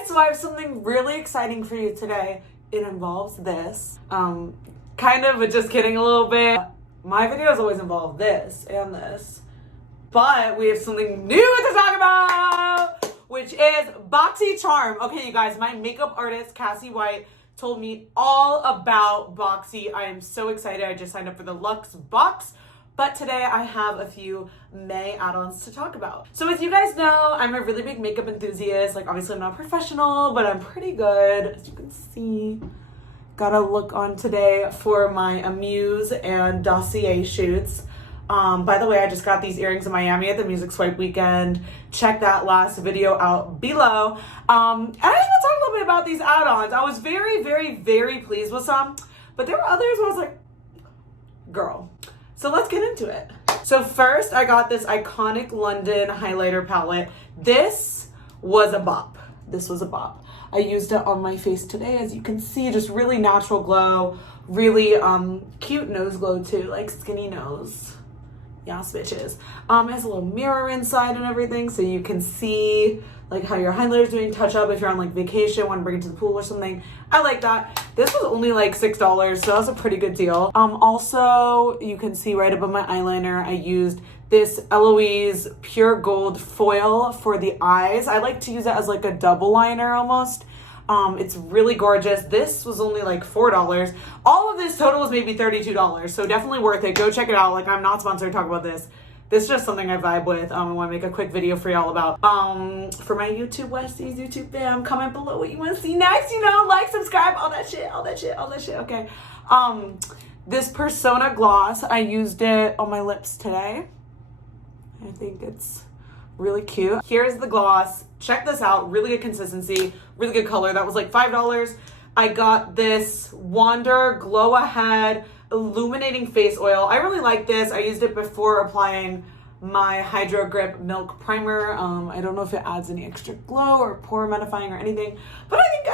guys, so I have something really exciting for you today. It involves this. Kind of, but just kidding a little bit. My videos always involve this and this. But we have something new to talk about, which is Boxycharm. Okay, you guys, my makeup artist, Cassie White, told me all about Boxy. I am so excited. I just signed up for the Luxe box. But today I have a few May add-ons to talk about. So as you guys know, I'm a really big makeup enthusiast. Like, obviously I'm not professional, but I'm pretty good. As you can see, got a look on today for my Amuse and Dossier shoots. By the way, I just got these earrings in Miami at the Music Swipe weekend. Check that last video out below. And I just want to talk a little bit about these add-ons. I was very, very, very pleased with some, but there were others where I was like, girl. So let's get into it. So first, I got this iconic London highlighter palette. This was a bop. This was a bop. I used it on my face today, as you can see, just really natural glow, really cute nose glow too, like skinny nose. Yes, bitches. It has a little mirror inside and everything, so you can see like how your highlighter's doing touch up if you're on like vacation, want to bring it to the pool or something. I like that. This was only like $6, so that's a pretty good deal. Also, you can see right above my eyeliner, I used this ELOISE Pure Gold foil for the eyes. I like to use it as like a double liner almost. It's really gorgeous. This was only like $4. All of this total was maybe $32, so definitely worth it. Go check it out. Like, I'm not sponsored to talk about this. This is just something I vibe with. I want to make a quick video for y'all about. For my YouTube Westies, YouTube fam, comment below what you want to see next. You know, like, subscribe, all that shit, all that shit, all that shit. Okay. This Persona gloss, I used it on my lips today. I think it's really cute. Here's the gloss. Check this out. Really good consistency, really good color. That was like $5. I got this Wander Glow Ahead Illuminating Face Oil. I really like this. I used it before applying my Hydro Grip Milk Primer. I don't know if it adds any extra glow or pore mattifying or anything, but I think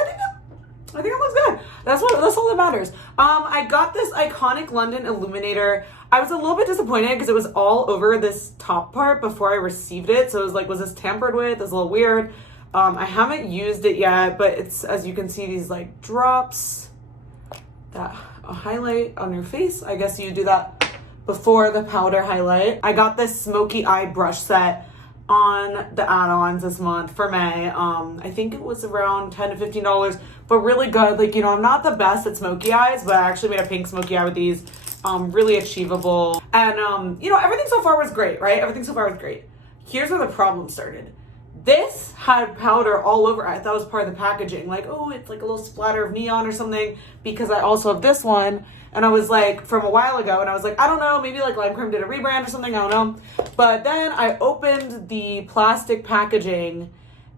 it looks good. That's all that matters. I got this iconic London Illuminator. I was a little bit disappointed because it was all over this top part before I received it. So it was like, was this tampered with? It's a little weird. I haven't used it yet, but it's, as you can see, these like drops that highlight on your face. I guess you do that before the powder highlight. I got this smoky eye brush set on the add-ons this month for May. I think it was around $10 to $15, but really good. Like, you know, I'm not the best at smoky eyes, but I actually made a pink smoky eye with these. Really achievable. And, you know, everything so far was great, right? Everything so far was great. Here's where the problem started. This had powder all over. I thought it was part of the packaging. Like, oh, it's like a little splatter of neon or something, because I also have this one. And I was like, from a while ago, and I was like, I don't know, maybe like Lime Creme did a rebrand or something, I don't know. But then I opened the plastic packaging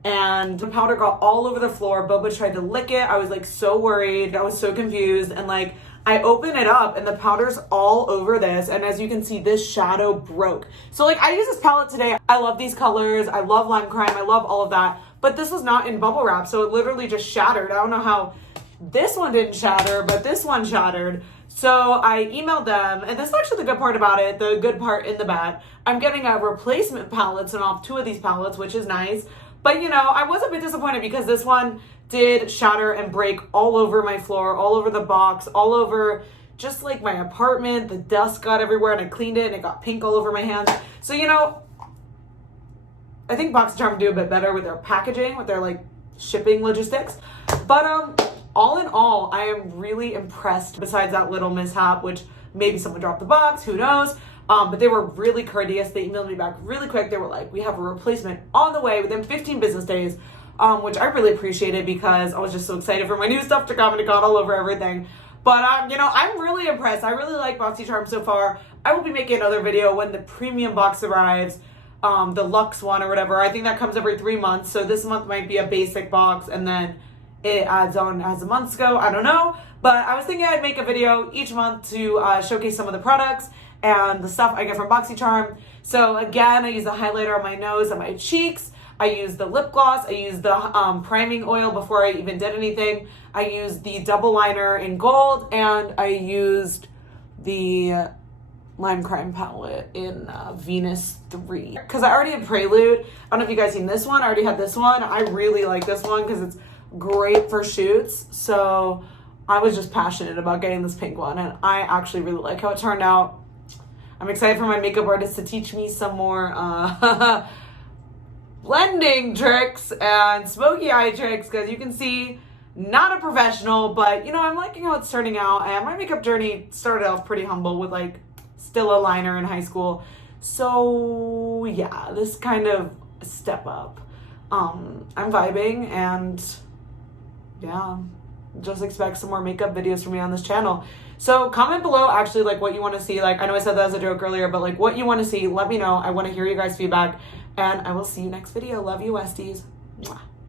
and the powder got all over the floor. Boba tried to lick it. I was like so worried. I was so confused. And like, I open it up and the powder's all over this. And as you can see, this shadow broke. So like, I use this palette today. I love these colors. I love Lime Crime. I love all of that. But this was not in bubble wrap. So it literally just shattered. I don't know how this one didn't shatter, but this one shattered. So I emailed them, and this is actually the good part about it, the good part in the bad. I'm getting a replacement palette and off 2 of these palettes, which is nice. But you know, I was a bit disappointed because this one did shatter and break all over my floor, all over the box, all over just like my apartment. The dust got everywhere and I cleaned it and it got pink all over my hands. So, you know, I think Boxycharm do a bit better with their packaging, with their like shipping logistics. But all in all, I am really impressed besides that little mishap, which maybe someone dropped the box, who knows. But they were really courteous. They emailed me back really quick. They were like, we have a replacement on the way within 15 business days. Which I really appreciated because I was just so excited for my new stuff to come and it got all over everything. But, you know, I'm really impressed. I really like Boxycharm so far. I will be making another video when the premium box arrives, the Luxe one or whatever. I think that comes every 3 months. So this month might be a basic box and then it adds on as the months go. I don't know. But I was thinking I'd make a video each month to showcase some of the products and the stuff I get from Boxycharm. So again, I use the highlighter on my nose and my cheeks. I used the lip gloss. I used the priming oil before I even did anything. I used the double liner in gold, and I used the Lime Crime palette in Venus 3. Because I already had Prelude. I don't know if you guys seen this one. I already had this one. I really like this one because it's great for shoots. So I was just passionate about getting this pink one. And I actually really like how it turned out. I'm excited for my makeup artist to teach me some more blending tricks and smoky eye tricks. Because you can see, not a professional, but you know, I'm liking how it's turning out. And my makeup journey started off pretty humble with like still a liner in high school. So yeah, this kind of step up. I'm vibing, and yeah, just expect some more makeup videos from me on this channel. So comment below actually like what you want to see. Like I know I said that as a joke earlier, but like what you want to see, let me know. I want to hear you guys' feedback, and I will see you next video. Love you, Westies. Mwah.